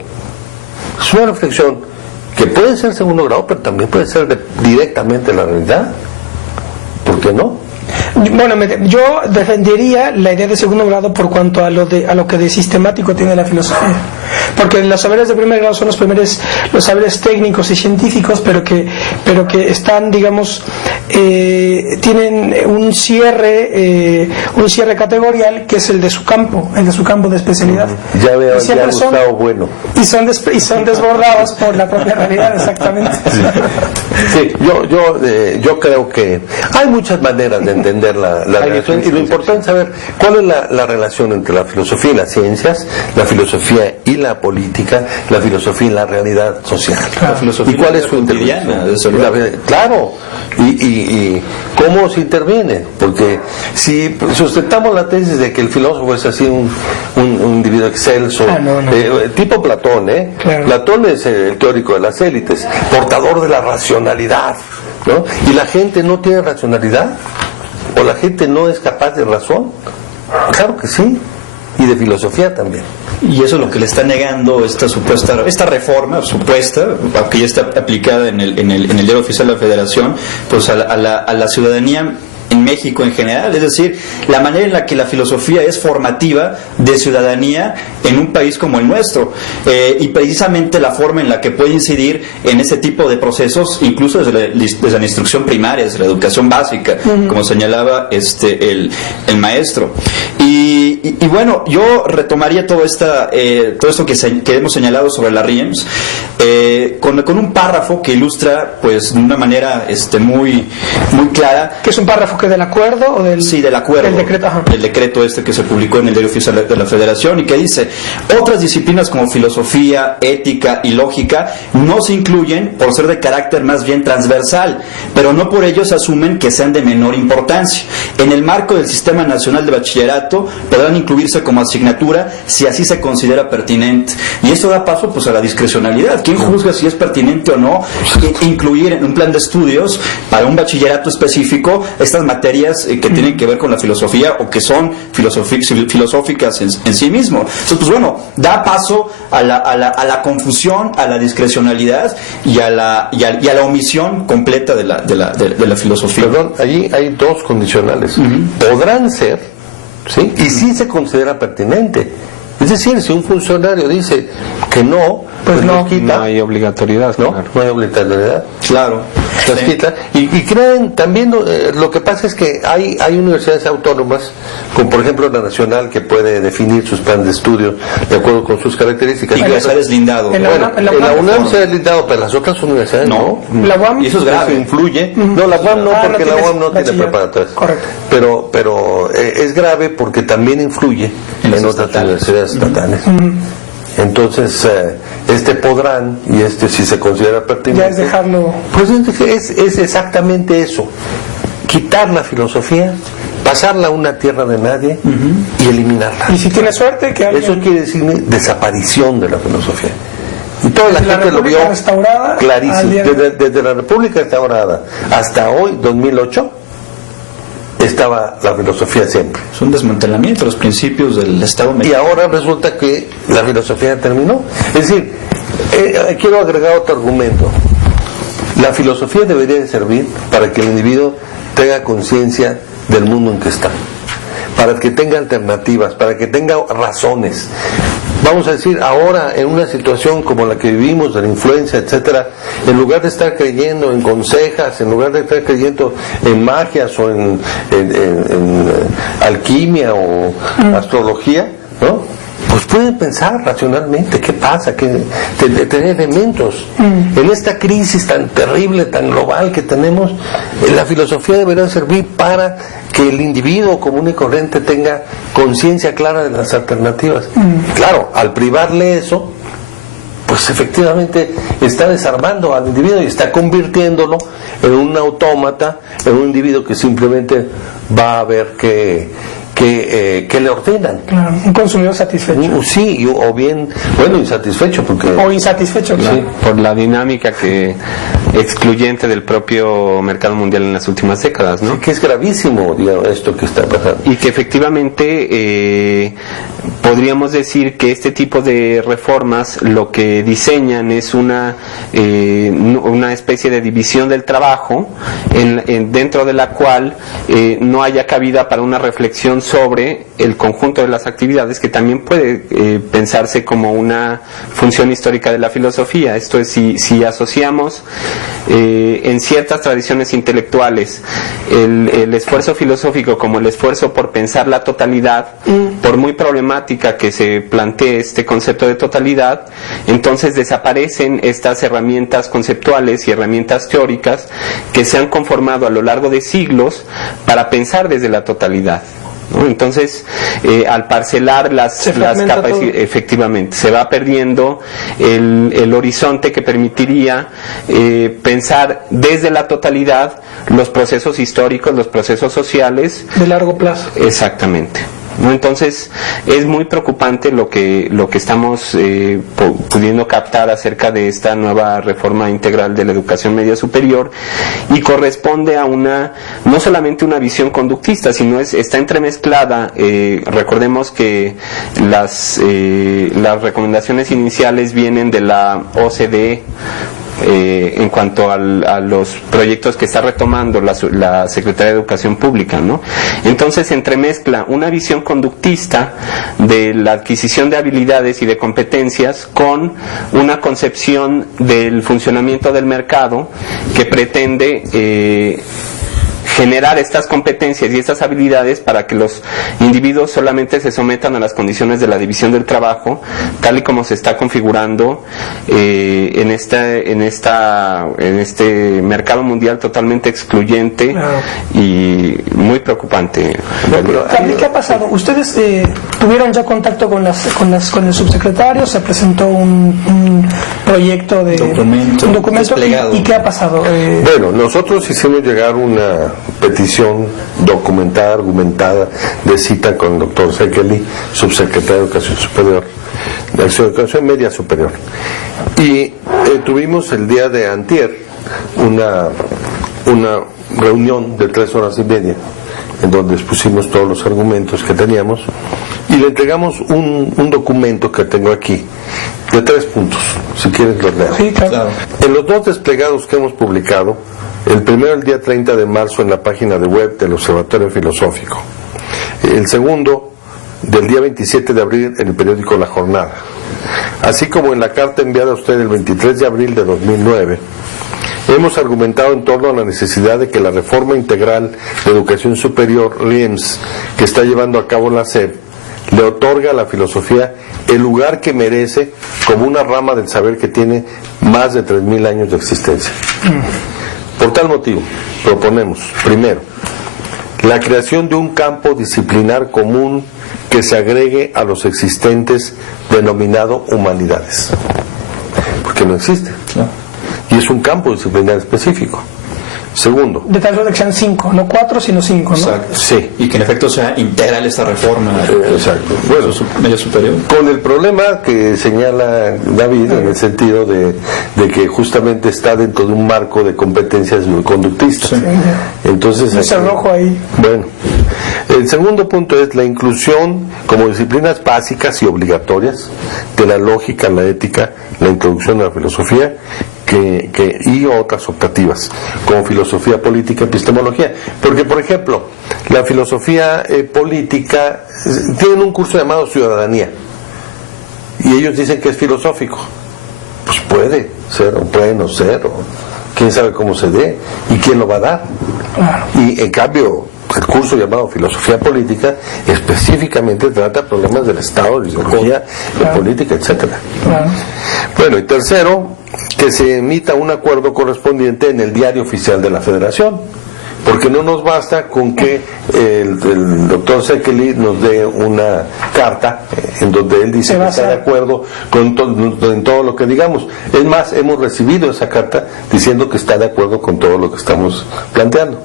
Es una reflexión que puede ser segundo grado, pero también puede ser directamente la realidad. ¿Por qué no? Bueno, yo defendería la idea de segundo grado por cuanto a lo que de sistemático tiene la filosofía, porque los saberes de primer grado son los saberes técnicos y científicos, pero que están, digamos, tienen un cierre categorial que es el de su campo de especialidad. Ya veo, ya Gustavo Bueno. Y son desbordados por la propia realidad, exactamente. Sí, yo creo que hay muchas maneras de entender la relación, y lo importante es saber cuál es la relación entre la filosofía y las ciencias, la filosofía y la política, la filosofía y la realidad social. La filosofía y cuál es su intervención. Claro, y cómo se interviene, porque si sustentamos la tesis de que el filósofo es así un individuo excelso, tipo Platón, claro. Platón es el teórico de las élites, portador de la racionalidad, ¿no? Y la gente no tiene racionalidad, o la gente no es capaz de razón. Claro que sí, y de filosofía también. Y eso es lo que le está negando esta reforma supuesta, aunque ya está aplicada en el diario oficial de la Federación, pues a la ciudadanía en México en general, es decir, la manera en la que la filosofía es formativa de ciudadanía en un país como el nuestro, y precisamente la forma en la que puede incidir en ese tipo de procesos, incluso desde la instrucción primaria, desde la educación básica, como señalaba el maestro. Y bueno, yo retomaría todo esto que hemos señalado sobre la RIEMS, con un párrafo que ilustra, pues, de una manera muy clara. ¿Que es un párrafo que del acuerdo o del? Sí, del acuerdo. Del decreto, ajá. El decreto que se publicó en el Diario Oficial de la Federación, y que dice: otras disciplinas como filosofía, ética y lógica no se incluyen por ser de carácter más bien transversal, pero no por ello se asumen que sean de menor importancia. En el marco del Sistema Nacional de Bachillerato podrán incluirse como asignatura si así se considera pertinente. Y esto da paso, pues, a la discrecionalidad. ¿Quién juzga si es pertinente o no incluir en un plan de estudios para un bachillerato específico estas materias que tienen que ver con la filosofía o que son filosóficas en sí mismo? Entonces, pues bueno, da paso a la confusión, a la discrecionalidad y a la omisión completa de la filosofía. Perdón, allí hay dos condicionales. Podrán ser, ¿sí? Y sí se considera pertinente. Es decir, si un funcionario dice que no, pues no quita. No hay obligatoriedad. No, Claro. no hay obligatoriedad. Claro. Las quita. Y creen también, lo que pasa es que hay universidades autónomas, como por ejemplo la Nacional, que puede definir sus planes de estudio de acuerdo con sus características. Y que se ha deslindado. En la Bueno, UNAM, en la UNAM se ha deslindado, pero las otras universidades no. La UAM. Y eso es grave. Eso influye. No, la UAM no, porque la UAM no tiene bachiller. preparatoria. Correcto. Pero es grave porque también influye en las otras estatales. universidades estatales. Entonces, podrán, y si se considera pertinente. Ya es dejarlo. Pues es exactamente eso. Quitar la filosofía, pasarla a una tierra de nadie y eliminarla. Y si tiene suerte, que alguien. Eso quiere decir desaparición de la filosofía. Y toda la Desde la gente lo República vio restaurada al clarísimo. día de- Desde la República restaurada hasta hoy, 2008, estaba la filosofía siempre. Es un desmantelamiento de los principios del Estado Y mexicano. ahora resulta que la filosofía terminó. Es decir, quiero agregar otro argumento. La filosofía debería de servir para que el individuo tenga conciencia del mundo en que está, para que tenga alternativas, para que tenga razones. Vamos a decir, ahora en una situación como la que vivimos, de la influencia, etcétera, en lugar de estar creyendo en consejas, en lugar de estar creyendo en magias o en alquimia o astrología, ¿no? Pues pueden pensar racionalmente qué pasa, tener elementos. En esta crisis tan terrible, tan global que tenemos, la filosofía debería servir para que el individuo común y corriente tenga conciencia clara de las alternativas. Claro, al privarle eso, pues efectivamente está desarmando al individuo y está convirtiéndolo en un autómata, en un individuo que simplemente va a ver que le ordenan. Claro, un consumidor satisfecho. Sí, o bien, insatisfecho porque... O insatisfecho, claro. Sí. Por la dinámica excluyente del propio mercado mundial en las últimas décadas, ¿no? Que es gravísimo, digamos, esto que está pasando. Y que efectivamente podríamos decir que este tipo de reformas lo que diseñan es una especie de división del trabajo dentro de la cual no haya cabida para una reflexión sobre el conjunto de las actividades, que también puede pensarse como una función histórica de la filosofía. Esto es, si asociamos en ciertas tradiciones intelectuales el esfuerzo filosófico como el esfuerzo por pensar la totalidad, por muy problemática que se plantee este concepto de totalidad, entonces desaparecen estas herramientas conceptuales y herramientas teóricas que se han conformado a lo largo de siglos para pensar desde la totalidad, ¿no? Entonces, al parcelar las capas, efectivamente, se va perdiendo el horizonte que permitiría pensar desde la totalidad los procesos históricos, los procesos sociales. De largo plazo. Exactamente. ¿No? Entonces es muy preocupante lo que estamos pudiendo captar acerca de esta nueva reforma integral de la educación media superior, y corresponde a no solamente una visión conductista, sino está entremezclada. Recordemos que las recomendaciones iniciales vienen de la OCDE, en cuanto a los proyectos que está retomando la Secretaría de Educación Pública, ¿no? Entonces se entremezcla una visión conductista de la adquisición de habilidades y de competencias con una concepción del funcionamiento del mercado que pretende generar estas competencias y estas habilidades para que los individuos solamente se sometan a las condiciones de la división del trabajo, tal y como se está configurando en este mercado mundial totalmente excluyente y muy preocupante. También, ¿qué ha pasado? ¿Ustedes tuvieron ya contacto con el subsecretario? ¿Se presentó un proyecto de un documento? ¿Y qué ha pasado? Bueno, nosotros hicimos llegar una petición documentada, argumentada, de cita con el doctor Sekeli, subsecretario de Educación Superior, de Educación Media Superior. Y tuvimos el día de antier una reunión de 3 horas y media, en donde expusimos todos los argumentos que teníamos, y le entregamos un documento que tengo aquí, de 3 puntos, si quieres los leo. Sí, claro. En los 2 desplegados que hemos publicado, el primero el día 30 de marzo en la página de web del Observatorio Filosófico, el segundo del día 27 de abril en el periódico La Jornada, así como en la carta enviada a usted el 23 de abril de 2009, hemos argumentado en torno a la necesidad de que la reforma integral de educación superior, RIEMS, que está llevando a cabo la SEP, le otorga a la filosofía el lugar que merece como una rama del saber que tiene más de 3.000 años de existencia. Por tal motivo, proponemos, primero, la creación de un campo disciplinar común que se agregue a los existentes, denominado humanidades, porque no existe, y es un campo disciplinar específico. Segundo, de tal vez que sean 5, no 4 sino 5, ¿no? Exacto. Sí. Y que en efecto sea integral esta reforma. Exacto. Bueno, medio superior. Con el problema que señala David, en el sentido de que justamente está dentro de un marco de competencias conductistas. Sí. Entonces, ese rojo ahí. Bueno, el segundo punto es la inclusión como disciplinas básicas y obligatorias de la lógica, la ética, la introducción a la filosofía y otras optativas, como filosofía política y epistemología. Porque, por ejemplo, la filosofía política tienen un curso llamado Ciudadanía, y ellos dicen que es filosófico. Pues puede ser, o puede no ser, o quién sabe cómo se dé, y quién lo va a dar. Claro. Y en cambio, el curso llamado Filosofía Política específicamente trata problemas del Estado, de ideología, de política, etcétera. Bueno, y tercero, que se emita un acuerdo correspondiente en el diario oficial de la Federación, porque no nos basta con que el doctor Sekeli nos dé una carta en donde él dice que está de acuerdo en todo lo que digamos. Es más, hemos recibido esa carta diciendo que está de acuerdo con todo lo que estamos planteando.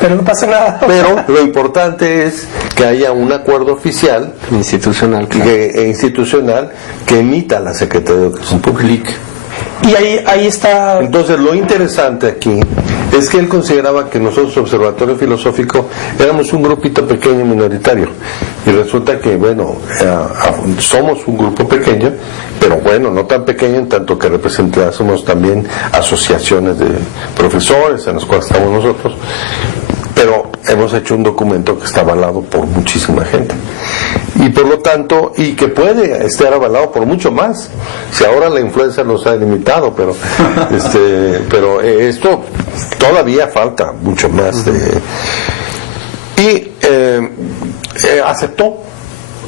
Pero no pasa nada. Pero lo importante es que haya un acuerdo oficial institucional que emita la Secretaría de Educación Pública. Y ahí está. Entonces, lo interesante aquí es que él consideraba que nosotros, Observatorio Filosófico, éramos un grupito pequeño minoritario, y resulta que, bueno, somos un grupo pequeño, pero bueno, no tan pequeño en tanto que representamos también asociaciones de profesores en las cuales estamos nosotros, pero hemos hecho un documento que está avalado por muchísima gente, y por lo tanto, y que puede estar avalado por mucho más, si ahora la influencia nos ha limitado, pero esto todavía falta mucho más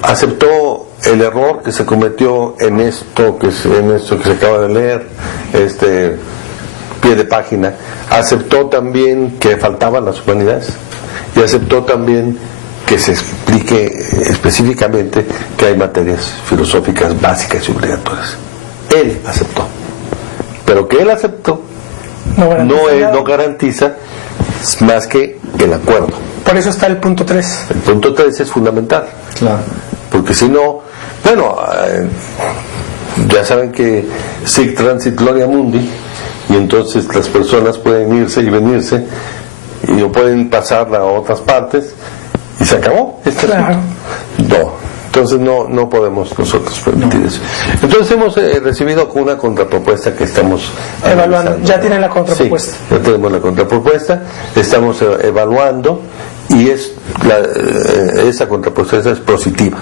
aceptó el error que se cometió en esto que se acaba de leer, pie de página. Aceptó también que faltaban las humanidades, y aceptó también que se explique específicamente que hay materias filosóficas básicas y obligatorias. Él aceptó, pero que él aceptó no garantiza más que el acuerdo. Por eso está el punto 3. El punto 3 es fundamental. Claro. Porque si no, bueno, ya saben que sic transit gloria mundi, y entonces las personas pueden irse y venirse, y o pueden pasar a otras partes, y se acabó. Claro. No, Entonces no podemos nosotros permitir eso. Entonces hemos recibido una contrapropuesta que estamos evaluando. analizando. Ya tienen la contrapropuesta. Sí, ya tenemos la contrapropuesta, estamos evaluando y esa contrapropuesta es positiva.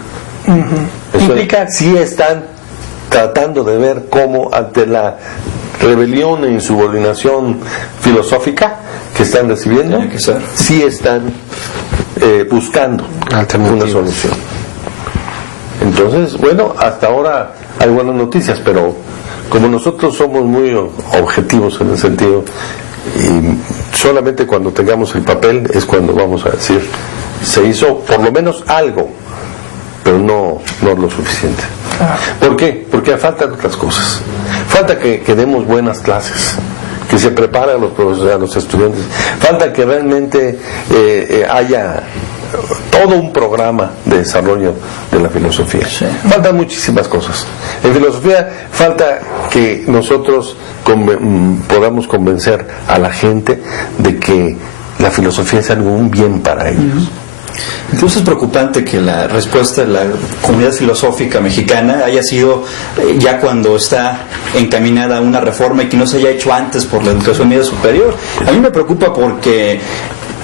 Eso Implica... sí están tratando de ver cómo ante la rebelión e insubordinación filosófica que están recibiendo, Tiene que ser. sí están buscando una solución. Entonces, bueno, hasta ahora hay buenas noticias, pero como nosotros somos muy objetivos en el sentido, y solamente cuando tengamos el papel es cuando vamos a decir, se hizo por lo menos algo, pero no lo suficiente. ¿Por qué? Porque faltan otras cosas. Falta que demos buenas clases, que se preparen a los estudiantes. Falta que realmente haya todo un programa de desarrollo de la filosofía. Sí. Faltan muchísimas cosas. En filosofía falta que nosotros podamos convencer a la gente de que la filosofía es un bien para ellos. Incluso es preocupante que la respuesta de la comunidad filosófica mexicana haya sido ya cuando está encaminada a una reforma y que no se haya hecho antes por la educación media superior. A mí me preocupa porque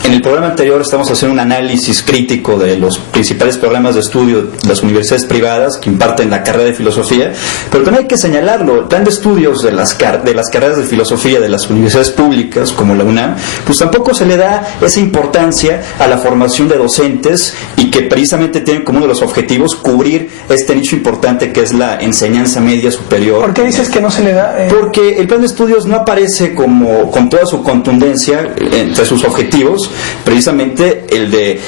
en el programa anterior estamos haciendo un análisis crítico de los principales programas de estudio de las universidades privadas que imparten la carrera de filosofía, pero también hay que señalarlo, el plan de estudios de las carreras de filosofía de las universidades públicas como la UNAM, pues tampoco se le da esa importancia a la formación de docentes y que precisamente tienen como uno de los objetivos cubrir este nicho importante que es la enseñanza media superior. ¿Por qué dices que no se le da? Porque el plan de estudios no aparece como con toda su contundencia entre sus objetivos, precisamente el de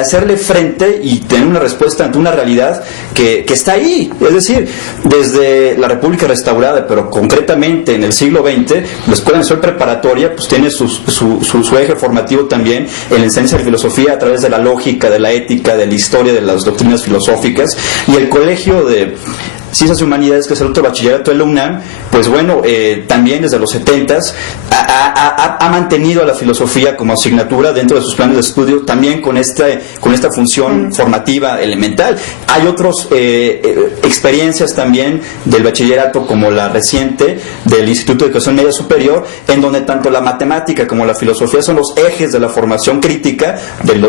hacerle frente y tener una respuesta ante una realidad que está ahí. Es decir, desde la República restaurada, pero concretamente en el siglo XX, la Escuela Nacional Preparatoria pues tiene su eje formativo también en la enseñanza de filosofía a través de la lógica, de la ética, de la historia, de las doctrinas filosóficas, y el Colegio de Ciencias y Humanidades, que es el otro bachillerato de la UNAM, pues bueno, también desde los 70s ha mantenido a la filosofía como asignatura dentro de sus planes de estudio, también con esta función formativa elemental. Hay otras experiencias también del bachillerato, como la reciente del Instituto de Educación Media Superior, en donde tanto la matemática como la filosofía son los ejes de la formación crítica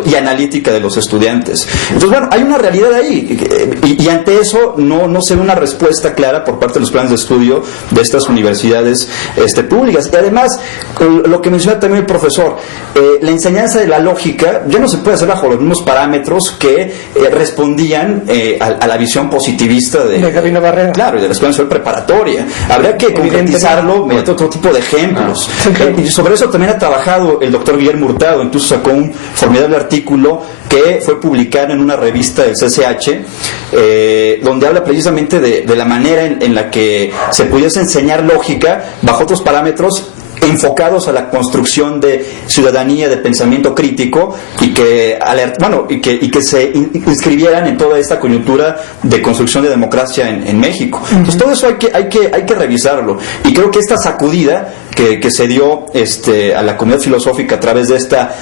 y analítica de los estudiantes. Entonces, bueno, hay una realidad ahí, y ante eso no se ve una respuesta clara por parte de los planes de estudio de estas universidades públicas. Y además, lo que menciona también el profesor, la enseñanza de la lógica ya no se puede hacer bajo los mismos parámetros que respondían a la visión positivista de Gabino Barrera. Claro, y de la Escuela Nacional Preparatoria. Habría que concretizarlo mediante otro tipo de ejemplos. Sí, claro. Y sobre eso también ha trabajado el doctor Guillermo Hurtado, incluso sacó un formidable artículo que fue publicado en una revista del CCH, donde habla precisamente de la manera en la que se pudiese enseñar lógica bajo otros parámetros enfocados a la construcción de ciudadanía, de pensamiento crítico, y que se inscribieran en toda esta coyuntura de construcción de democracia en México. Entonces todo eso hay que revisarlo, y creo que esta sacudida que se dio a la comunidad filosófica a través de esta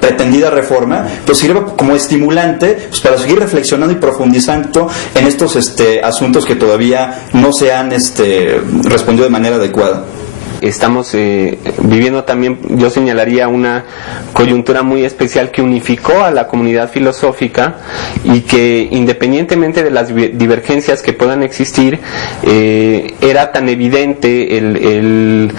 pretendida reforma, pues sirve como estimulante pues, para seguir reflexionando y profundizando en estos asuntos que todavía no se han respondido de manera adecuada. Estamos viviendo también, yo señalaría, una coyuntura muy especial que unificó a la comunidad filosófica y que, independientemente de las divergencias que puedan existir, era tan evidente el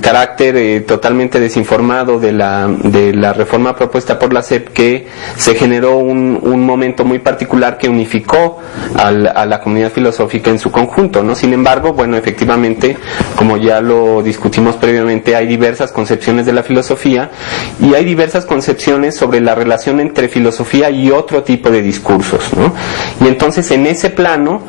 carácter totalmente desinformado de la reforma propuesta por la SEP, que se generó un momento muy particular que unificó a la comunidad filosófica en su conjunto, ¿no? Sin embargo, bueno, efectivamente, como ya lo discutimos previamente, hay diversas concepciones de la filosofía y hay diversas concepciones sobre la relación entre filosofía y otro tipo de discursos, ¿no? Y entonces, en ese plano,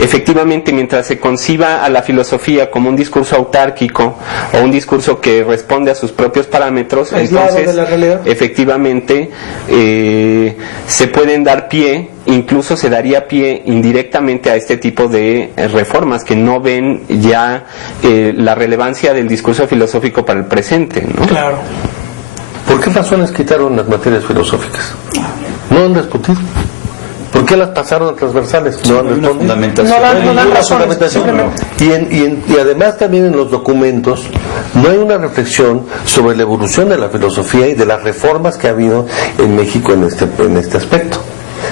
efectivamente, mientras se conciba a la filosofía como un discurso autárquico o un discurso que responde a sus propios parámetros, entonces, efectivamente, se pueden dar pie, incluso se daría pie indirectamente a este tipo de reformas que no ven ya la relevancia del discurso filosófico para el presente, ¿no? Claro. ¿Por qué razones quitaron las materias filosóficas? No han respondido. ¿Por qué las pasaron a transversales? No hay una fundamentación. No dan Ninguna razones, fundamentación. Y además también en los documentos no hay una reflexión sobre la evolución de la filosofía y de las reformas que ha habido en México en este aspecto.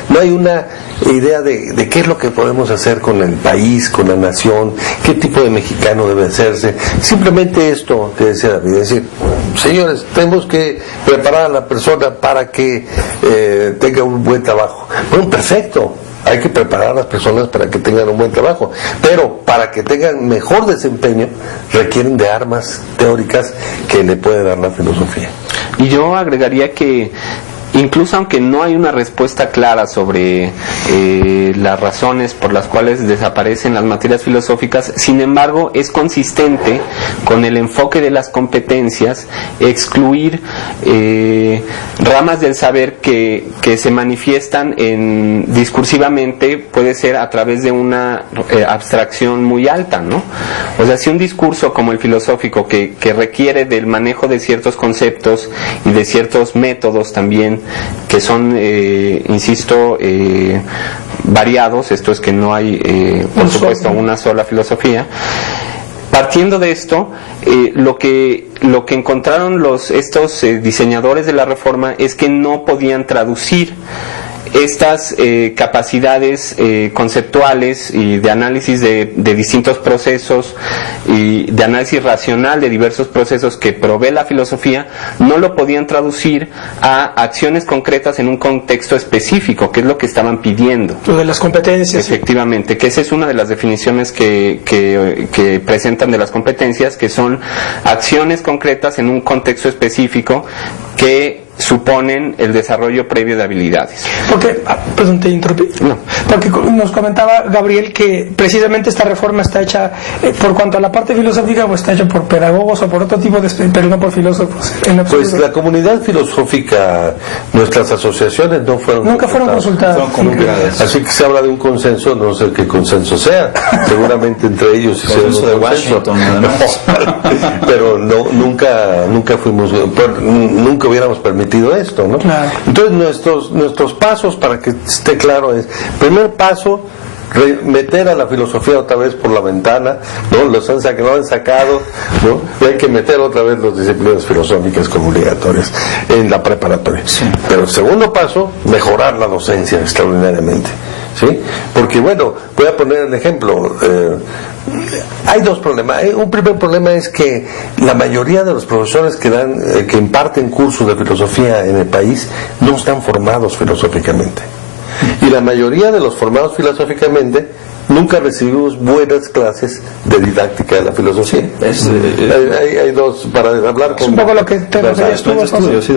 No hay una idea de qué es lo que podemos hacer con el país, con la nación, qué tipo de mexicano debe hacerse. Simplemente esto que decía David, es decir, señores, tenemos que preparar a la persona para que tenga un buen trabajo. Bueno, perfecto. Hay que preparar a las personas para que tengan un buen trabajo, pero para que tengan mejor desempeño requieren de armas teóricas que le puede dar la filosofía. Y yo agregaría que incluso aunque no hay una respuesta clara sobre las razones por las cuales desaparecen las materias filosóficas, sin embargo es consistente con el enfoque de las competencias excluir ramas del saber que se manifiestan discursivamente, puede ser a través de una abstracción muy alta, ¿no? O sea, si un discurso como el filosófico que requiere del manejo de ciertos conceptos y de ciertos métodos también que son, insisto, variados, esto es que no hay, por supuesto, una sola filosofía. Partiendo de esto, lo que encontraron estos diseñadores de la Reforma es que no podían traducir estas capacidades conceptuales y de análisis de distintos procesos y de análisis racional de diversos procesos que provee la filosofía, no lo podían traducir a acciones concretas en un contexto específico, que es lo que estaban pidiendo. Lo de las competencias. Efectivamente, que esa es una de las definiciones que presentan de las competencias, que son acciones concretas en un contexto específico que suponen el desarrollo previo de habilidades. Porque, perdón, te interrumpí. No. Porque nos comentaba Gabriel que precisamente esta reforma está hecha, por cuanto a la parte filosófica, pues está hecha por pedagogos o por otro tipo de, pero no por filósofos. En absoluto. Pues la comunidad filosófica, nuestras asociaciones nunca fueron consultadas. Así que se habla de un consenso, no sé qué consenso sea, seguramente entre ellos el consenso de Washington, además. Pero nunca hubiéramos permitido esto, ¿no? Claro. Entonces nuestros pasos, para que esté claro, es: primer paso, meter a la filosofía otra vez por la ventana, ¿no? Lo han sacado, ¿no? Y hay que meter otra vez las disciplinas filosóficas como obligatorias en la preparatoria. Sí. Pero el segundo paso, mejorar la docencia extraordinariamente, ¿sí? Porque, bueno, voy a poner el ejemplo. Hay dos problemas. Un primer problema es que la mayoría de los profesores que imparten cursos de filosofía en el país no están formados filosóficamente. Y la mayoría de los formados filosóficamente nunca recibimos buenas clases de didáctica de la filosofía. Hay dos, para hablar con... Es un poco lo que te referías tú.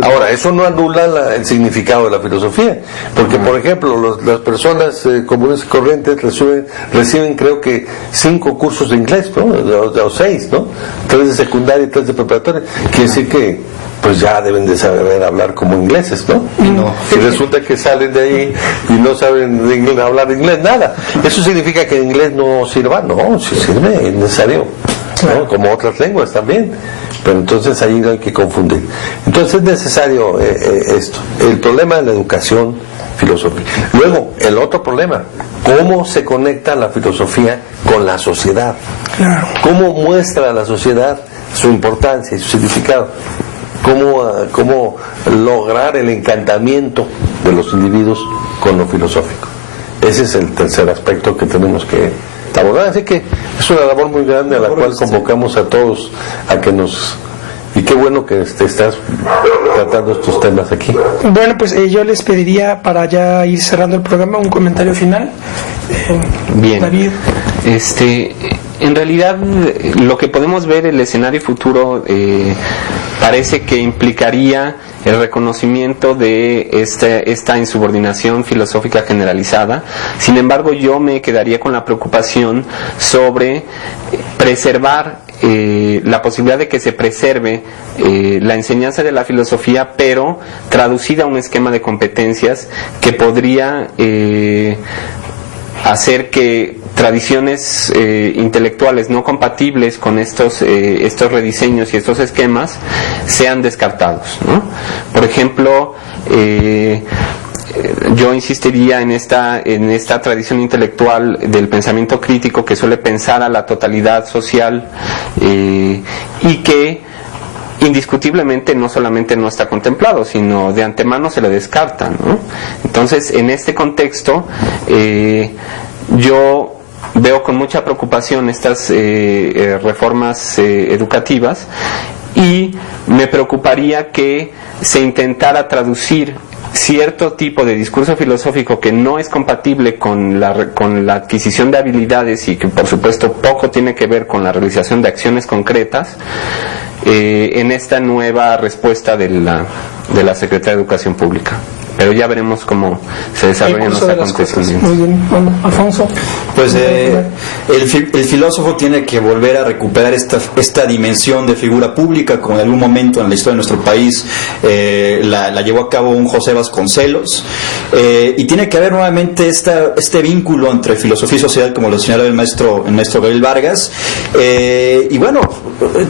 Ahora, eso no anula el significado de la filosofía, porque, por ejemplo, las personas comunes y corrientes reciben creo que 5 cursos de inglés, ¿no? O 6, ¿no? 3 de secundaria y 3 de preparatoria. Quiere decir que pues ya deben de saber hablar como ingleses, ¿no? Y resulta que salen de ahí y no saben hablar inglés, nada. Eso significa que el inglés no sirva. No, sí sirve, es necesario, ¿no? Como otras lenguas también. Pero entonces ahí no hay que confundir. Entonces es necesario esto. El problema de la educación filosófica. Luego, el otro problema: ¿cómo se conecta la filosofía con la sociedad? ¿Cómo muestra a la sociedad su importancia y su significado? ¿Cómo lograr el encantamiento de los individuos con lo filosófico? Ese es el tercer aspecto que tenemos que abordar. Así que es una labor muy grande a la cual convocamos a todos a que nos... Y qué bueno que estás tratando estos temas aquí. Bueno, pues yo les pediría, para ya ir cerrando el programa, un comentario final. Bien. David. En realidad, lo que podemos ver, el escenario futuro parece que implicaría el reconocimiento de esta insubordinación filosófica generalizada. Sin embargo, yo me quedaría con la preocupación sobre preservar la posibilidad de que se preserve la enseñanza de la filosofía, pero traducida a un esquema de competencias que podría hacer que tradiciones intelectuales no compatibles con estos rediseños y estos esquemas sean descartados, ¿no? Por ejemplo, yo insistiría en esta tradición intelectual del pensamiento crítico que suele pensar a la totalidad social y que indiscutiblemente no solamente no está contemplado, sino de antemano se le descarta, ¿no? Entonces, en este contexto, yo veo con mucha preocupación estas reformas educativas, y me preocuparía que se intentara traducir cierto tipo de discurso filosófico que no es compatible con la adquisición de habilidades y que por supuesto poco tiene que ver con la realización de acciones concretas en esta nueva respuesta de la Secretaría de Educación Pública. Pero ya veremos cómo se desarrollan los acontecimientos. Muy bien, bueno, Alfonso. Pues el filósofo tiene que volver a recuperar esta dimensión de figura pública, como en algún momento en la historia de nuestro país la llevó a cabo un José Vasconcelos, y tiene que haber nuevamente este vínculo entre filosofía y sociedad, como lo señalaba el maestro Gabriel Vargas, y bueno,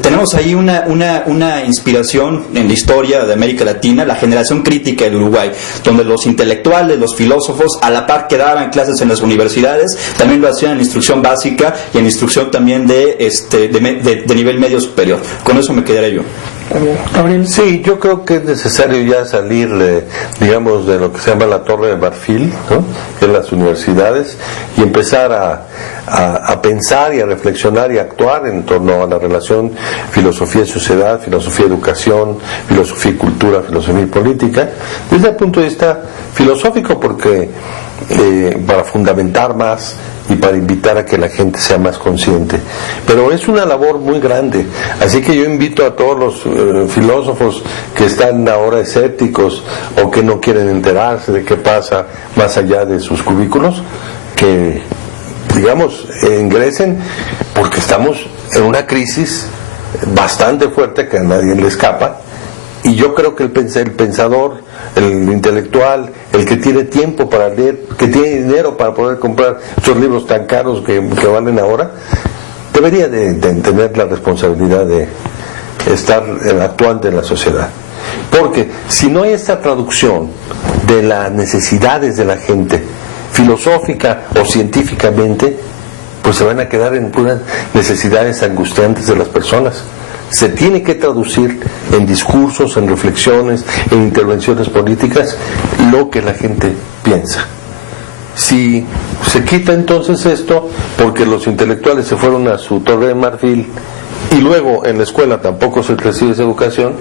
tenemos ahí una inspiración en la historia de América Latina, la generación crítica del Uruguay, donde los intelectuales, los filósofos, a la par que daban clases en las universidades, también lo hacían en instrucción básica y en instrucción también de nivel medio superior. Con eso me quedaré yo. Gabriel. Sí, yo creo que es necesario ya salir, digamos, de lo que se llama la torre de marfil, ¿no?, en las universidades, y empezar a pensar y a reflexionar y a actuar en torno a la relación filosofía y sociedad, filosofía y educación, filosofía y cultura, filosofía y política, desde el punto de vista filosófico, porque para fundamentar más y para invitar a que la gente sea más consciente. Pero es una labor muy grande, así que yo invito a todos los filósofos que están ahora escépticos o que no quieren enterarse de qué pasa más allá de sus cubículos, que, digamos, ingresen, porque estamos en una crisis bastante fuerte que a nadie le escapa, y yo creo que el pensador, el intelectual, el que tiene tiempo para leer, que tiene dinero para poder comprar esos libros tan caros que valen ahora, debería de tener la responsabilidad de estar actuante en la sociedad. Porque si no hay esta traducción de las necesidades de la gente, filosófica o científicamente, pues se van a quedar en puras necesidades angustiantes de las personas. Se tiene que traducir en discursos, en reflexiones, en intervenciones políticas, lo que la gente piensa. Si se quita entonces esto, porque los intelectuales se fueron a su torre de marfil y luego en la escuela tampoco se recibe esa educación,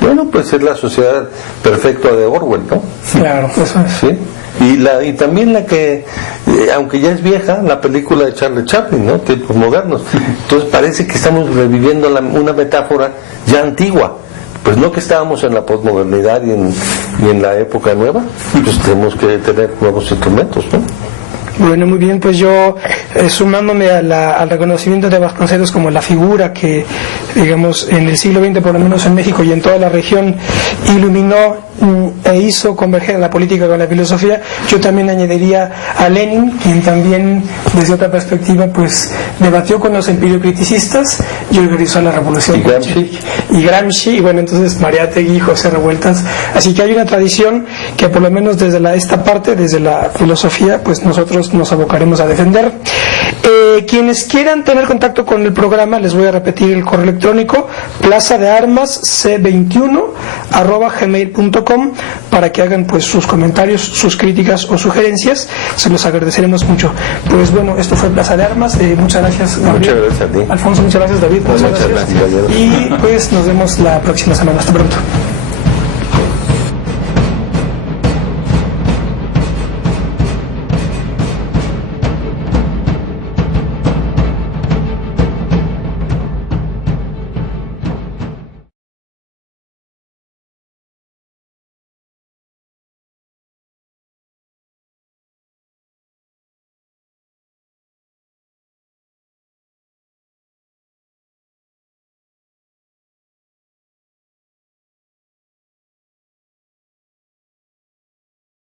bueno, pues es la sociedad perfecta de Orwell, ¿no? Claro, eso es. ¿Sí? Y también la que, aunque ya es vieja, la película de Charlie Chaplin, ¿no?, tiempos modernos. Entonces parece que estamos reviviendo una metáfora ya antigua. Pues no, que estábamos en la posmodernidad y en la época nueva, pues tenemos que tener nuevos instrumentos, ¿no? Bueno, muy bien, pues yo sumándome al reconocimiento de Vasconcelos como la figura que, digamos, en el siglo XX, por lo menos en México y en toda la región, iluminó e hizo converger la política con la filosofía, yo también añadiría a Lenin, quien también desde otra perspectiva pues debatió con los empiriocriticistas y organizó la revolución y Gramsci, y bueno, entonces Mariátegui y José Revueltas. Así que hay una tradición que por lo menos desde esta parte, desde la filosofía, pues nosotros nos abocaremos a defender. Quienes quieran tener contacto con el programa, les voy a repetir el correo electrónico: plazadearmasc21@gmail.com, para que hagan pues sus comentarios, sus críticas o sugerencias. Se los agradeceremos mucho. Pues bueno, esto fue Plaza de Armas. Muchas gracias, Gabriel. Muchas gracias a ti. Alfonso, muchas gracias, David. Muchas gracias. Y pues nos vemos la próxima semana. Hasta pronto.